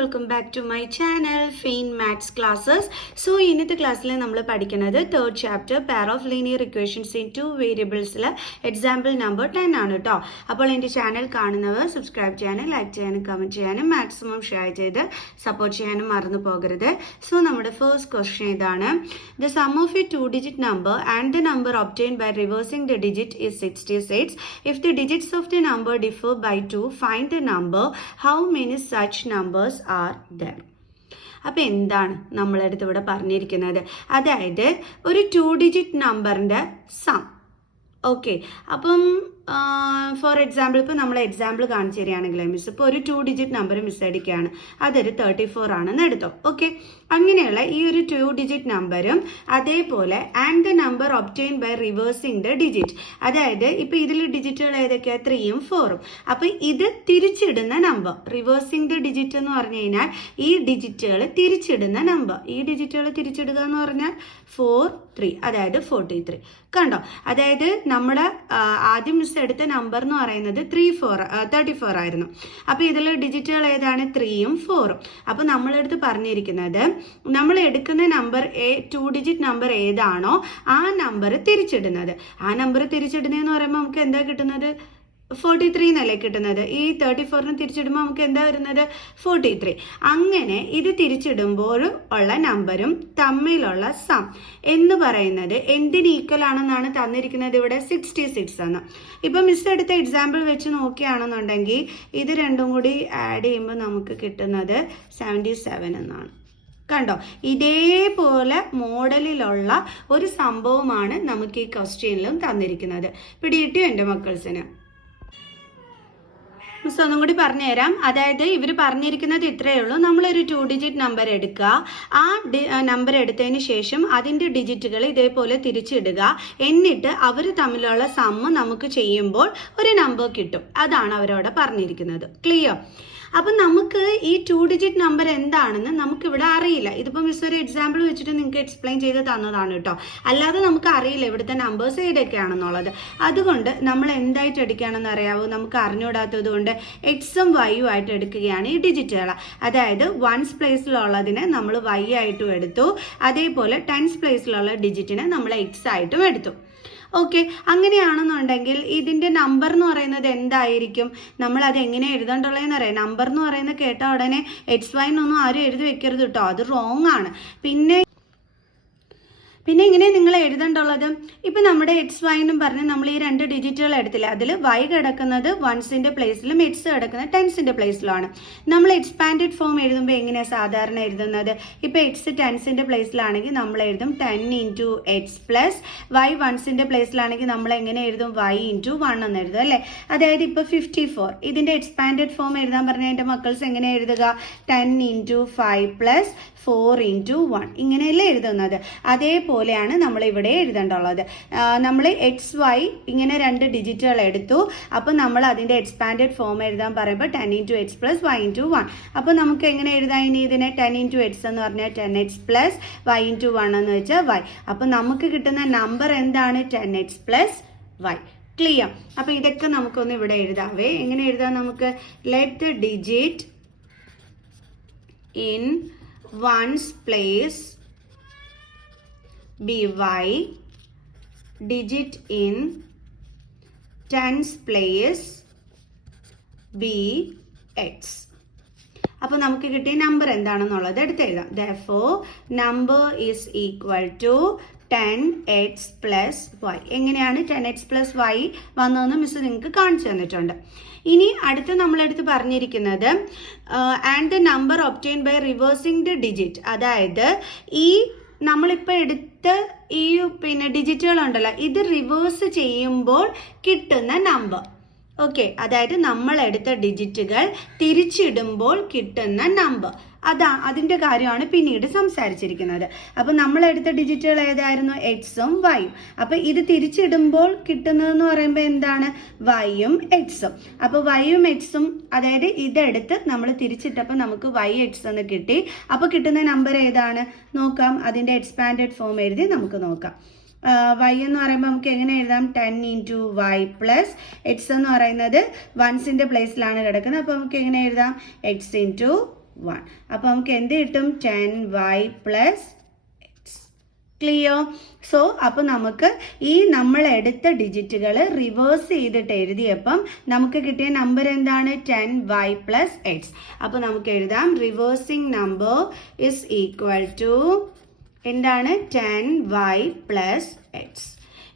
Welcome back to my channel fine maths classes. So ഇന്നത്തെ ക്ലാസ്സിൽ നമ്മൾ പഠിക്കുന്നത് third chapter pair of linear equations in two വേരിയബിൾസിൽ example number 10 ആണ് കേട്ടോ. അപ്പോൾ എൻ്റെ ചാനൽ കാണുന്നവർ സബ്സ്ക്രൈബ് ചെയ്യാനും ലൈക്ക് ചെയ്യാനും കമൻറ്റ് ചെയ്യാനും മാക്സിമം ഷെയർ ചെയ്ത് സപ്പോർട്ട് ചെയ്യാനും മറന്നു പോകരുത്. സോ നമ്മുടെ ഫസ്റ്റ് ക്വസ്റ്റ്യൻ ഇതാണ്. The sum of A 2-digit number and the number obtained by reversing the digit is 66. If the digits of the number differ by 2, find the number. How many such numbers are there? അപ്പോൾ എന്താണ് നമ്മളടുത്ത് ഇവിടെ പറഞ്ഞിരിക്കുന്നത്? അതായത് ഒരു 2-digit നമ്പറിൻ്റെ some. Okay, അപ്പം for example ഇപ്പോൾ നമ്മൾ എക്സാമ്പിൾ കാണിച്ചു തരികയാണെങ്കിൽ മിസ് ഇപ്പോൾ ഒരു 2-digit നമ്പർ മിസ് അടിക്കുകയാണ്, അതൊരു 34 ആണെന്ന് എടുത്തോ. ഓക്കെ, അങ്ങനെയുള്ള ഈ ഒരു 2-digit നമ്പറും അതേപോലെ and the number obtain by reversing the digit, അതായത് ഇപ്പോൾ ഇതിൽ ഡിജിറ്റുകൾ ഏതൊക്കെയാണ്? 3ഉം 4ഉം. അപ്പോൾ ഇത് തിരിച്ചിടുന്ന നമ്പർ, റിവേഴ്സിങ് ദ ഡിജിറ്റ് എന്ന് പറഞ്ഞു കഴിഞ്ഞാൽ ഈ ഡിജിറ്റുകൾ തിരിച്ചിടുന്ന നമ്പർ. ഈ ഡിജിറ്റുകൾ തിരിച്ചിടുക എന്ന് പറഞ്ഞാൽ 4, 3, അതായത് 43. കണ്ടോ? അതായത് നമ്മുടെ ആദ്യം മിസ് എടുത്ത നമ്പർ എന്ന് പറയുന്നത് 34 ആയിരുന്നു. അപ്പോൾ ഇതിൽ ഡിജിറ്റുകൾ ഏതാണ്? 3ഉം 4ഉം. അപ്പോൾ നമ്മളെടുത്ത് പറഞ്ഞിരിക്കുന്നത് നമ്മൾ എടുക്കുന്ന നമ്പർ 2-digit നമ്പർ ഏതാണോ ആ നമ്പർ തിരിച്ചിടുന്നത്. ആ നമ്പർ തിരിച്ചിടുന്നതെന്ന് പറയുമ്പോൾ നമുക്ക് എന്താ കിട്ടുന്നത്? 43 എന്നല്ലേ കിട്ടുന്നത്. ഈ 34ന് തിരിച്ചിടുമ്പോൾ നമുക്ക് എന്താ വരുന്നത്? 43. അങ്ങനെ ഇത് തിരിച്ചിടുമ്പോൾ ഉള്ള നമ്പരും തമ്മിലുള്ള സം എന്ന് പറയുന്നത് എന്തിന് ഈക്വൽ ആണെന്നാണ് തന്നിരിക്കുന്നത് ഇവിടെ? 66 ആണ്. ഇപ്പം മിസ് എടുത്ത എക്സാമ്പിൾ വെച്ച് നോക്കുകയാണെന്നുണ്ടെങ്കിൽ ഇത് രണ്ടും കൂടി ആഡ് ചെയ്യുമ്പോൾ നമുക്ക് കിട്ടുന്നത് 77 എന്നാണ്. കണ്ടോ? ഇതേപോലെ മോഡലിലുള്ള ഒരു സംഭവമാണ് നമുക്ക് ഈ ക്വസ്റ്റ്യനിലും തന്നിരിക്കുന്നത്. പിടികിട്ടിയോ എൻ്റെ മക്കൾസിന്? മിസ് ഒന്നും കൂടി പറഞ്ഞുതരാം. അതായത് ഇവർ പറഞ്ഞിരിക്കുന്നത് ഇത്രയേ ഉള്ളൂ. നമ്മളൊരു 2-digit നമ്പർ എടുക്കുക, ആ നമ്പർ എടുത്തതിന് ശേഷം അതിൻ്റെ ഡിജിറ്റുകൾ ഇതേപോലെ തിരിച്ചിടുക, എന്നിട്ട് അവർ തമ്മിലുള്ള സമ്മ് നമുക്ക് ചെയ്യുമ്പോൾ ഒരു നമ്പർ കിട്ടും. അതാണ് അവരവിടെ പറഞ്ഞിരിക്കുന്നത്. ക്ലിയർ? അപ്പം നമുക്ക് ഈ 2-digit നമ്പർ എന്താണെന്ന് നമുക്കിവിടെ അറിയില്ല. ഇതിപ്പോൾ മിസ് ഒരു എക്സാമ്പിൾ വെച്ചിട്ട് നിങ്ങൾക്ക് എക്സ്പ്ലെയിൻ ചെയ്ത് തന്നതാണ് കേട്ടോ. അല്ലാതെ നമുക്ക് അറിയില്ല ഇവിടുത്തെ നമ്പേഴ്സ് ഏതൊക്കെയാണെന്നുള്ളത്. അതുകൊണ്ട് നമ്മൾ എന്തായിട്ട് എടുക്കുകയാണെന്ന് അറിയാവോ? നമുക്ക് അറിഞ്ഞുകൂടാത്തത് കൊണ്ട് എക്സും വൈയും ആയിട്ട് എടുക്കുകയാണ് ഈ ഡിജിറ്റുകൾ. അതായത് 1s പ്ലേസിലുള്ളതിനെ നമ്മൾ വൈ ആയിട്ടും എടുത്തു, അതേപോലെ 10s പ്ലേസിലുള്ള ഡിജിറ്റിനെ നമ്മൾ എക്സ് ആയിട്ടും എടുത്തു. ഓക്കെ, അങ്ങനെയാണെന്നുണ്ടെങ്കിൽ ഇതിൻ്റെ നമ്പർ എന്ന് പറയുന്നത് എന്തായിരിക്കും? നമ്മൾ അത് എങ്ങനെ എഴുതേണ്ടുള്ളതെന്ന് അറിയാം. നമ്പർ എന്ന് പറയുന്നത് കേട്ട ഉടനെ XY എന്നൊന്നും ആരും എഴുതി വെക്കരുത് കേട്ടോ, അത് റോങ് ആണ്. പിന്നെ ഇങ്ങനെ നിങ്ങൾ എഴുതേണ്ടുള്ളത്, ഇപ്പം നമ്മുടെ XY എന്നും പറഞ്ഞ് നമ്മൾ ഈ 2 ഡിജിറ്റുകൾ എടുത്തില്ല, അതിൽ Y കിടക്കുന്നത് 1സിൻ്റെ പ്ലേസിലും X കിടക്കുന്നത് 10സിൻ്റെ പ്ലേസിലുമാണ്. നമ്മൾ എക്സ്പാൻഡഡ് ഫോം എഴുതുമ്പോൾ എങ്ങനെയാണ് സാധാരണ എഴുതുന്നത്? ഇപ്പോൾ X 10സിൻ്റെ പ്ലേസിലാണെങ്കിൽ നമ്മൾ എഴുതും 10 × X പ്ലസ് Y 1സിൻ്റെ പ്ലേസിലാണെങ്കിൽ നമ്മൾ എങ്ങനെ എഴുതും? Y × 1 എന്ന് എഴുതും അല്ലേ? അതായത് ഇപ്പോൾ 54 ഇതിൻ്റെ എക്സ്പാൻഡഡ് ഫോം എഴുതാൻ പറഞ്ഞാൽ എൻ്റെ മക്കൾസ് എങ്ങനെ എഴുതുക? 10 × 5 പ്ലസ് 4 × 1 ഇങ്ങനെയല്ലേ എഴുതുന്നത്. അതേപോലെയാണ് നമ്മൾ ഇവിടെ എഴുതേണ്ടുള്ളത്. നമ്മൾ XY ഇങ്ങനെ 2 ഡിജിറ്റുകൾ എടുത്തു, അപ്പോൾ നമ്മൾ അതിൻ്റെ എക്സ്പാൻഡഡ് ഫോം എഴുതാൻ പറയുമ്പോൾ 10 × X പ്ലസ് Y × 1. അപ്പോൾ നമുക്ക് എങ്ങനെ എഴുതാം ഇനി ഇതിനെ? 10 × X എന്ന് പറഞ്ഞാൽ 10X പ്ലസ് Y × 1 എന്ന് വെച്ചാൽ Y. അപ്പോൾ നമുക്ക് കിട്ടുന്ന നമ്പർ എന്താണ്? 10X plus Y. ക്ലിയർ? അപ്പോൾ ഇതൊക്കെ നമുക്കൊന്ന് ഇവിടെ എഴുതാവേ. എങ്ങനെ എഴുതാം നമുക്ക്? Let the digit in 1s place be Y, digit in 10s place be X. അപ്പോൾ നമുക്ക് കിട്ടിയ നമ്പർ എന്താണെന്നുള്ളത് എടുത്ത് എഴുതാം. Therefore number is equal to 10x plus y. എങ്ങനെയാണ് 10x plus y വന്നതെന്ന് മിസ് നിങ്ങൾക്ക് കാണിച്ചു തന്നിട്ടുണ്ട്. ഇനി അടുത്ത് നമ്മളെടുത്ത് പറഞ്ഞിരിക്കുന്നത് and the number obtain by reversing the digit, അതായത് ഈ നമ്മളിപ്പോൾ എടുത്ത ഈ ഡിജിറ്റുകളുണ്ടല്ലോ, ഇത് റിവേഴ്സ് ചെയ്യുമ്പോൾ കിട്ടുന്ന നമ്പർ. ഓക്കെ, അതായത് നമ്മൾ എടുത്ത ഡിജിറ്റുകൾ തിരിച്ചിടുമ്പോൾ കിട്ടുന്ന നമ്പർ, അതിൻ്റെ കാര്യമാണ് പിന്നീട് സംസാരിച്ചിരിക്കുന്നത്. അപ്പോൾ നമ്മളെടുത്ത ഡിജിറ്റുകൾ ഏതായിരുന്നു? എക്സും വൈയും. അപ്പോൾ ഇത് തിരിച്ചിടുമ്പോൾ കിട്ടുന്നതെന്ന് പറയുമ്പോൾ എന്താണ്? വൈയും എക്സും. അപ്പോൾ വൈയും എക്സും, അതായത് ഇതെടുത്ത് നമ്മൾ തിരിച്ചിട്ടപ്പോൾ നമുക്ക് YX എന്ന് കിട്ടി. അപ്പോൾ കിട്ടുന്ന നമ്പർ ഏതാണ് നോക്കാം. അതിൻ്റെ എക്സ്പാൻഡഡ് ഫോം എഴുതി നമുക്ക് നോക്കാം. y എന്ന് പറയുമ്പോൾ നമുക്ക് എങ്ങനെ എഴുതാം? 10 × y പ്ലസ് x എന്ന് പറയുന്നത് 1സിൻ്റെ പ്ലേസിലാണ് കിടക്കുന്നത്. അപ്പോൾ നമുക്ക് എങ്ങനെ എഴുതാം? x × 1. അപ്പോൾ നമുക്ക് എന്ത് കിട്ടും? 10y plus X. Clear? So അപ്പോൾ നമുക്ക് ഈ നമ്മൾ എടുത്ത ഡിജിറ്റുകൾ റിവേഴ്സ് ചെയ്തിട്ട് എഴുതിയപ്പം നമുക്ക് കിട്ടിയ നമ്പർ എന്താണ്? 10y plus X. അപ്പോൾ നമുക്ക് എഴുതാം reversing number is equal to എന്താണ്? 10y plus X.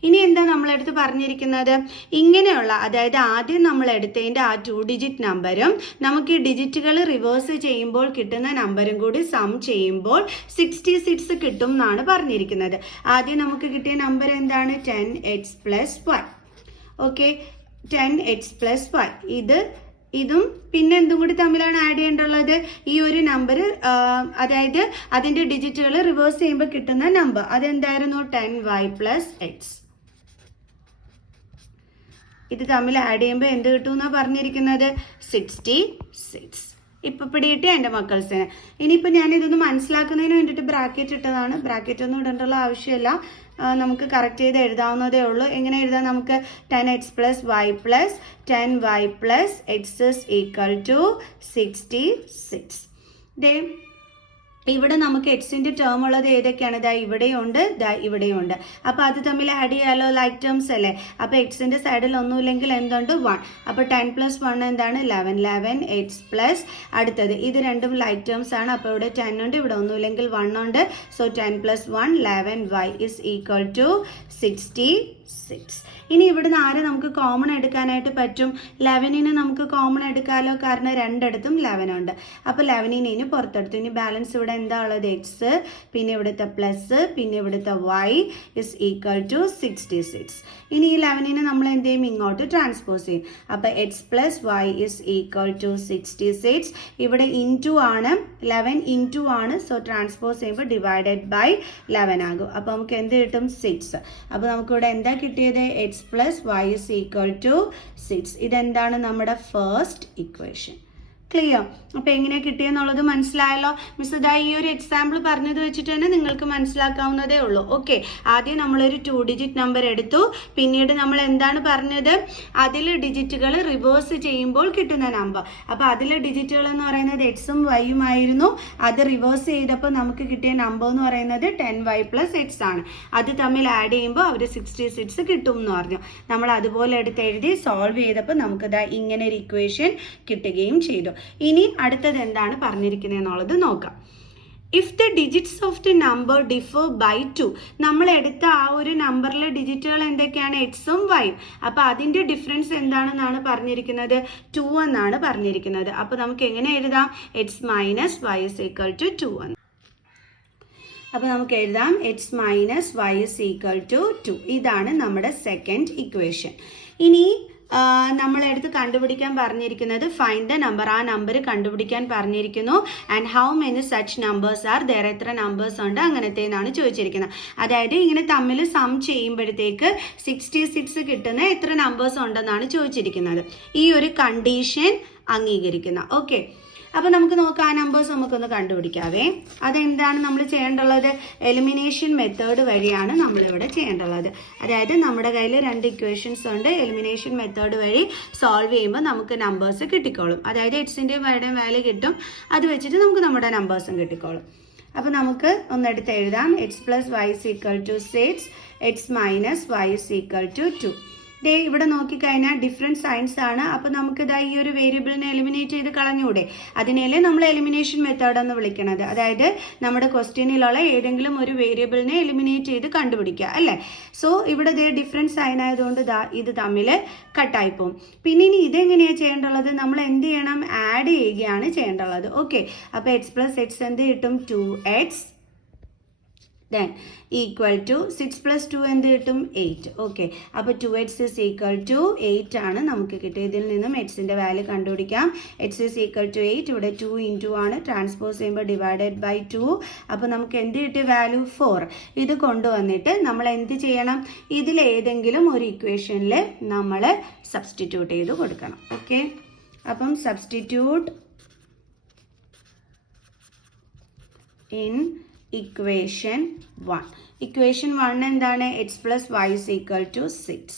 ഇനി എന്താ നമ്മളെടുത്ത് പറഞ്ഞിരിക്കുന്നത്? ഇങ്ങനെയുള്ള, അതായത് ആദ്യം നമ്മൾ എടുത്തതിൻ്റെ ആ 2 ഡിജിറ്റ് നമ്പറും നമുക്ക് ഈ ഡിജിറ്റുകൾ റിവേഴ്സ് ചെയ്യുമ്പോൾ കിട്ടുന്ന നമ്പറും കൂടി സം ചെയ്യുമ്പോൾ 66 കിട്ടും എന്നാണ് പറഞ്ഞിരിക്കുന്നത്. ആദ്യം നമുക്ക് കിട്ടിയ നമ്പർ എന്താണ്? 10x plus y. Okay, 10x plus y. ഇതും പിന്നെ എന്തും കൂടി തമ്മിലാണ് ആഡ് ചെയ്യേണ്ടുള്ളത്? ഈ ഒരു നമ്പർ, അതായത് അതിൻ്റെ ഡിജിറ്റുകൾ റിവേഴ്സ് ചെയ്യുമ്പോൾ കിട്ടുന്ന നമ്പർ അതെന്തായിരുന്നു? 10y plus X. ഇത് തമ്മിൽ ആഡ് ചെയ്യുമ്പോൾ എന്ത് കിട്ടുമെന്നാണ് പറഞ്ഞിരിക്കുന്നത്? 66. ഇപ്പം പിടികിട്ടി എൻ്റെ മക്കൾസിന്. ഇനിയിപ്പോൾ ഞാനിതൊന്ന് മനസ്സിലാക്കുന്നതിന് വേണ്ടിയിട്ട് ബ്രാക്കറ്റ് ഇട്ടതാണ്. ബ്രാക്കറ്റ് ഒന്നും ഇടേണ്ടുള്ള ആവശ്യമില്ല, നമുക്ക് കറക്റ്റ് ചെയ്ത് എഴുതാവുന്നതേ ഉള്ളൂ. എങ്ങനെ എഴുതാം? നമുക്ക് 10x plus y plus 10y plus x is equal to 66. ഇവിടെ നമുക്ക് എക്സിൻ്റെ ടേം ഉള്ളത് ഏതൊക്കെയാണ്? ദാ ഇവിടെയുണ്ട്, ദാ ഇവിടെയുണ്ട്. അപ്പോൾ അത് തമ്മിൽ ആഡ് ചെയ്യാലോ, ലൈക്ക് ടേംസ് അല്ലേ. അപ്പോൾ എക്സിൻ്റെ സൈഡിൽ ഒന്നുമില്ലെങ്കിൽ എന്തുണ്ട്? 1. അപ്പോൾ 10 പ്ലസ് 1 എന്താണ്? 11 എക്സ് പ്ലസ് അടുത്തത്. ഇത് രണ്ടും ലൈക്ക് ടേംസ് ആണ്. അപ്പോൾ ഇവിടെ 10 ഉണ്ട്, ഇവിടെ ഒന്നുമില്ലെങ്കിൽ 1 ഉണ്ട്. So 10 plus 1 11y is equal to 66. ഇനി ഇവിടുന്ന് ആരെ നമുക്ക് കോമൺ എടുക്കാനായിട്ട് പറ്റും? 11നെ നമുക്ക് കോമൺ എടുക്കാമല്ലോ, കാരണം രണ്ടിടത്തും 11 ഉണ്ട്. അപ്പോൾ 11നെ ഇനി പുറത്തെടുത്തു. ഇനി ബാലൻസ് ഇവിടെ എന്താ ഉള്ളത്? എക്സ്, പിന്നെ ഇവിടുത്തെ പ്ലസ്, പിന്നെ ഇവിടുത്തെ വൈ ഇസ് ഈക്വൽ ടു 66. ഇനി ഈ 11നെ നമ്മൾ എന്ത് ചെയ്യും? ഇങ്ങോട്ട് ട്രാൻസ്പോസ് ചെയ്യും. അപ്പോൾ x plus y is equal to 66. ഇവിടെ ഇൻറ്റു ആണ്, 11 ഇൻറ്റു ആണ്. സോ ട്രാൻസ്പോസ് ചെയ്യുമ്പോൾ ഡിവൈഡഡ് ബൈ 11 ആകും. അപ്പോൾ നമുക്ക് എന്ത് കിട്ടും? 6. അപ്പോൾ നമുക്കിവിടെ എന്താ കിട്ടിയത്? X plus y is equal to 6. ഇതെന്താണ്? നമ്മുടെ ഫസ്റ്റ് ഇക്വേഷൻ. ക്ലിയർ? അപ്പോൾ എങ്ങനെ കിട്ടിയെന്നുള്ളത് മനസ്സിലായല്ലോ. മിസ് ഇതാ ഈ ഒരു എക്സാമ്പിൾ പറഞ്ഞത് വെച്ചിട്ട് തന്നെ നിങ്ങൾക്ക് മനസ്സിലാക്കാവുന്നതേ ഉള്ളൂ. ഓക്കെ, ആദ്യം നമ്മളൊരു 2 ഡിജിറ്റ് നമ്പർ എടുത്തു. പിന്നീട് നമ്മൾ എന്താണ് പറഞ്ഞത്? അതിൽ ഡിജിറ്റുകൾ റിവേഴ്സ് ചെയ്യുമ്പോൾ കിട്ടുന്ന നമ്പർ. അപ്പോൾ അതിലെ ഡിജിറ്റുകൾ എന്ന് പറയുന്നത് എക്സും വൈയും ആയിരുന്നു. അത് റിവേഴ്സ് ചെയ്തപ്പോൾ നമുക്ക് കിട്ടിയ നമ്പർ എന്ന് പറയുന്നത് 10y പ്ലസ് എക്സ് ആണ്. അത് തമ്മിൽ ആഡ് ചെയ്യുമ്പോൾ അവർ 66 കിട്ടും എന്ന് പറഞ്ഞു. നമ്മൾ അതുപോലെ എടുത്ത് എഴുതി സോൾവ് ചെയ്തപ്പോൾ നമുക്കിതാ ഇങ്ങനെ ഒരു ഇക്വേഷൻ കിട്ടുകയും ചെയ്തു. ഇനി അടുത്തത് എന്താണ് പറഞ്ഞിരിക്കുന്നത് എന്നുള്ളത് നോക്കാം. If the digits of the number differ by 2, നമ്മൾ എടുത്ത ആ ഒരു നമ്പറിലെ ഡിജിറ്റുകൾ എന്തൊക്കെയാണ്? എക്സും വൈയും. അപ്പോൾ അതിൻ്റെ ഡിഫറൻസ് എന്താണെന്നാണ് പറഞ്ഞിരിക്കുന്നത്? 2 എന്നാണ് പറഞ്ഞിരിക്കുന്നത്. അപ്പോൾ നമുക്ക് എങ്ങനെ എഴുതാം? X minus y is equal to 2 എന്ന്. അപ്പോൾ നമുക്ക് എഴുതാം x minus y is equal to 2. ഇതാണ് നമ്മുടെ സെക്കൻഡ് ഇക്വേഷൻ. ഇനി നമ്മളെടുത്ത് കണ്ടുപിടിക്കാൻ പറഞ്ഞിരിക്കുന്നത് ഫൈൻഡ് ദ നമ്പർ. ആ നമ്പർ കണ്ടുപിടിക്കാൻ പറഞ്ഞിരിക്കുന്നു. And how many such numbers are there, എത്ര നമ്പേഴ്സ് ഉണ്ട് അങ്ങനത്തേന്നാണ് ചോദിച്ചിരിക്കുന്നത്. അതായത് ഇങ്ങനെ തമ്മിൽ സം ചെയ്യുമ്പോഴത്തേക്ക് 66 കിട്ടുന്ന എത്ര നമ്പേഴ്സ് ഉണ്ടെന്നാണ് ചോദിച്ചിരിക്കുന്നത്. ഈ ഒരു കണ്ടീഷൻ അംഗീകരിക്കുന്ന. ഓക്കെ, അപ്പോൾ നമുക്ക് നോക്കാം, ആ നമ്പേഴ്സ് നമുക്കൊന്ന് കണ്ടുപിടിക്കാവേ. അതെന്താണ് നമ്മൾ ചെയ്യേണ്ടുള്ളത്? എലിമിനേഷൻ മെത്തേഡ് വഴിയാണ് നമ്മളിവിടെ ചെയ്യേണ്ടുള്ളത്. അതായത് നമ്മുടെ കയ്യിൽ 2 ഇക്വേഷൻസ് ഉണ്ട്. എലിമിനേഷൻ മെത്തേഡ് വഴി സോൾവ് ചെയ്യുമ്പോൾ നമുക്ക് നമ്പേഴ്സ് കിട്ടിക്കോളും. അതായത് എക്സിൻ്റെയും വൈയുടെയും വാല്യൂ കിട്ടും. അത് വെച്ചിട്ട് നമുക്ക് നമ്മുടെ നമ്പേഴ്സും കിട്ടിക്കോളും. അപ്പോൾ നമുക്ക് ഒന്നെടുത്ത് എഴുതാം. X plus y is equal to 6, x minus y is equal to 2. ഇവിടെ നോക്കിക്കഴിഞ്ഞാൽ ഡിഫറെൻറ്റ് സൈൻസ് ആണ്. അപ്പോൾ നമുക്കിതാ ഈ ഒരു വേരിയബിളിനെ എലിമിനേറ്റ് ചെയ്ത് കളഞ്ഞൂടെ? അതിനെയല്ലേ നമ്മൾ എലിമിനേഷൻ മെത്തേഡ് എന്ന് വിളിക്കുന്നത്. അതായത് നമ്മുടെ ക്വസ്റ്റ്യനിലുള്ള ഏതെങ്കിലും ഒരു വേരിയബിളിനെ എലിമിനേറ്റ് ചെയ്ത് കണ്ടുപിടിക്കുക അല്ലേ. സോ ഇവിടെ ഡിഫറെൻറ്റ് സൈൻ ആയതുകൊണ്ട് ഇത് തമ്മിൽ കട്ടായി പോകും. പിന്നെ ഇനി ഇതെങ്ങനെയാണ് ചെയ്യേണ്ടുള്ളത്? നമ്മൾ എന്ത് ചെയ്യണം? ആഡ് ചെയ്യുകയാണ് ചെയ്യേണ്ടുള്ളത്. ഓക്കെ, അപ്പോൾ എക്സ് പ്ലസ് എക്സ് എന്ത് കിട്ടും? 2x. then equal to 6 plus 2 എന്ത് കിട്ടും? 8. ഓക്കെ, അപ്പോൾ 2x is equal to 8 ആണ് നമുക്ക് കിട്ടിയത്. ഇതിൽ നിന്നും എക്സിൻ്റെ വാല്യൂ കണ്ടുപിടിക്കാം. x is equal to 8. ഇവിടെ 2 ഇൻറ്റു ആണ്, ട്രാൻസ്പോസ് ചെയ്യുമ്പോൾ ഡിവൈഡഡ് ബൈ 2. അപ്പോൾ നമുക്ക് എന്ത് കിട്ടിയ വാല്യൂ? 4. ഇത് കൊണ്ടുവന്നിട്ട് നമ്മൾ എന്ത് ചെയ്യണം? ഇതിലേതെങ്കിലും ഒരു ഇക്വേഷനിൽ നമ്മൾ സബ്സ്റ്റിറ്റ്യൂട്ട് ചെയ്ത് കൊടുക്കണം. ഓക്കെ, അപ്പം സബ്സ്റ്റിറ്റ്യൂട്ട് ഇൻ ഇക്വേഷൻ 1. ഇക്വേഷൻ 1 എന്താണ്? X plus y is equal to 6.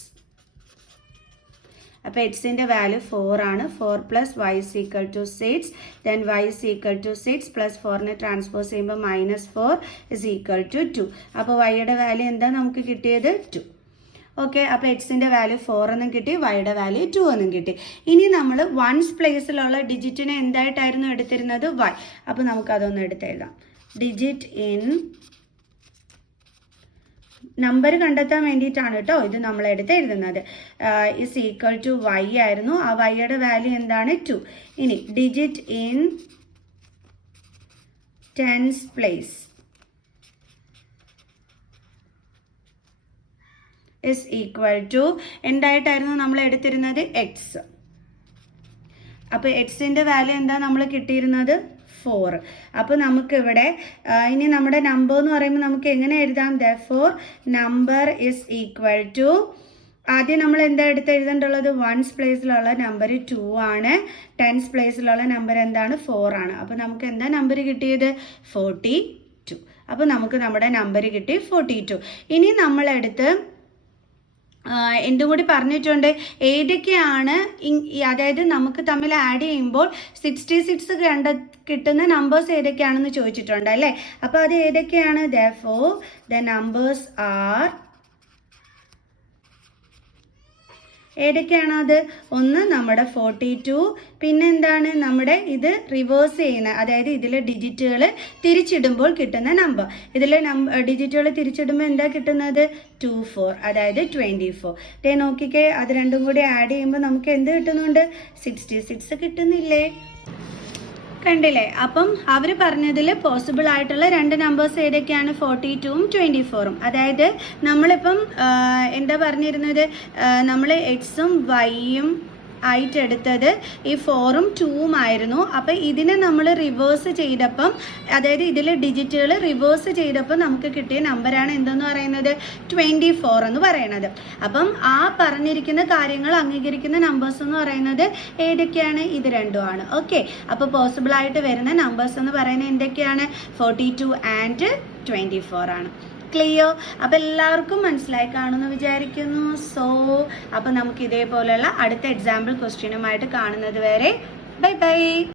അപ്പോൾ എക്സിൻ്റെ വാല്യൂ 4 ആണ്. 4 plus y is equal to 6. Then y is equal to 6 plus 4നെ ട്രാൻസ്പോസ് ചെയ്യുമ്പോൾ -4 ഇസ് ഈക്വൽ ടു 2. അപ്പോൾ വൈയുടെ വാല്യൂ എന്താ നമുക്ക് കിട്ടിയത്? 2. ഓക്കെ, അപ്പോൾ എക്സിൻ്റെ വാല്യൂ 4 എന്നും കിട്ടി, വൈയുടെ വാല്യൂ 2 എന്നും കിട്ടി. ഇനി നമ്മൾ വൺസ് പ്ലേസിലുള്ള ഡിജിറ്റിനെ എന്തായിട്ടായിരുന്നു എടുത്തിരുന്നത്? വൈ. അപ്പോൾ നമുക്കതൊന്ന് എടുത്തെഴുതാം. ഡിജിറ്റ് ഇൻ നമ്പർ കണ്ടെത്താൻ വേണ്ടിയിട്ടാണ് കേട്ടോ ഇത് നമ്മൾ എടുത്തെഴുതുന്നത്. ഇസ് ഈക്വൽ ടു വൈ ആയിരുന്നു. ആ വൈയുടെ വാല്യൂ എന്താണ്? 2. ഇനി digit in tense place is equal to എന്തായിട്ടായിരുന്നു നമ്മൾ എടുത്തിരുന്നത്? എക്സ്. അപ്പോൾ എക്സിൻ്റെ വാല്യൂ എന്താ നമ്മൾ കിട്ടിയിരുന്നത്? 4. അപ്പോൾ നമുക്കിവിടെ ഇനി നമ്മുടെ നമ്പർ എന്ന് പറയുമ്പോൾ നമുക്ക് എങ്ങനെ എഴുതാം? therefore number is equal to, ആദ്യം നമ്മൾ എന്താ എടുത്ത് എഴുതേണ്ടുള്ളത്? വൺസ് പ്ലേസിലുള്ള നമ്പർ 2 ആണ്. ടെൻസ് പ്ലേസിലുള്ള നമ്പർ എന്താണ്? 4 ആണ്. അപ്പോൾ നമുക്ക് എന്താ നമ്പർ കിട്ടിയത്? 42. അപ്പോൾ നമുക്ക് നമ്മുടെ നമ്പർ കിട്ടി 42. ഇനി നമ്മളെടുത്ത് എന്തും കൂടി പറഞ്ഞിട്ടുണ്ട്, ഏതൊക്കെയാണ് അതായത് നമുക്ക് തമ്മിൽ ആഡ് ചെയ്യുമ്പോൾ 66 കിട്ടുന്ന നമ്പേഴ്സ് ഏതൊക്കെയാണെന്ന് ചോദിച്ചിട്ടുണ്ട് അല്ലേ. അപ്പോൾ അത് ഏതൊക്കെയാണ്? therefore the numbers are, ഏതൊക്കെയാണോ അത്? ഒന്ന് നമ്മുടെ 42, പിന്നെ എന്താണ് നമ്മുടെ ഇത് റിവേഴ്സ് ചെയ്യുന്ന, അതായത് ഇതിലെ ഡിജിറ്റുകൾ തിരിച്ചിടുമ്പോൾ കിട്ടുന്ന നമ്പർ. ഇതിലെ ഡിജിറ്റുകൾ തിരിച്ചിടുമ്പോൾ എന്താ കിട്ടുന്നത്? 24, അതായത് 24. ദേ നോക്കിക്കേ, അത് രണ്ടും കൂടി ആഡ് ചെയ്യുമ്പോൾ നമുക്ക് എന്ത് കിട്ടുന്നുണ്ട്? 66 കിട്ടുന്നില്ലേ? കണ്ടില്ലേ? അപ്പം അവർ പറഞ്ഞതിൽ പോസിബിൾ ആയിട്ടുള്ള രണ്ട് നമ്പേഴ്സ് ഏതൊക്കെയാണ്? 42ഉം 24ഉം. അതായത് നമ്മളിപ്പം എന്താ പറഞ്ഞിരുന്നത്? നമ്മൾ എക്സും വൈയും ആയിട്ട് എടുത്തത് ഈ 4ഉം 2ഉം ആയിരുന്നു. അപ്പം ഇതിനെ നമ്മൾ റിവേഴ്സ് ചെയ്തപ്പം, അതായത് ഇതിലെ ഡിജിറ്റുകൾ റിവേഴ്സ് ചെയ്തപ്പോൾ നമുക്ക് കിട്ടിയ നമ്പറാണ് എന്തെന്ന് പറയുന്നത്? 24 എന്ന് പറയുന്നത്. അപ്പം ആ പറഞ്ഞിരിക്കുന്ന കാര്യങ്ങൾ അംഗീകരിക്കുന്ന നമ്പേഴ്സ് എന്ന് പറയുന്നത് ഏതൊക്കെയാണ്? ഇത് രണ്ടുമാണ്. ഓക്കെ, അപ്പോൾ പോസിബിൾ ആയിട്ട് വരുന്ന നമ്പേഴ്സ് എന്ന് പറയുന്നത് എന്തൊക്കെയാണ്? 42 ആൻഡ് 24 ആണ്. ക്ലിയർ? അപ്പോൾ എല്ലാവർക്കും മനസ്സിലായി കാണുമെന്ന് വിചാരിക്കുന്നു. അപ്പോൾ നമുക്ക് ഇതേപോലെയുള്ള അടുത്ത എക്സാമ്പിൾ ക്വസ്റ്റ്യനുമായിട്ട് കാണുന്നത് വരെ ബൈ ബൈ.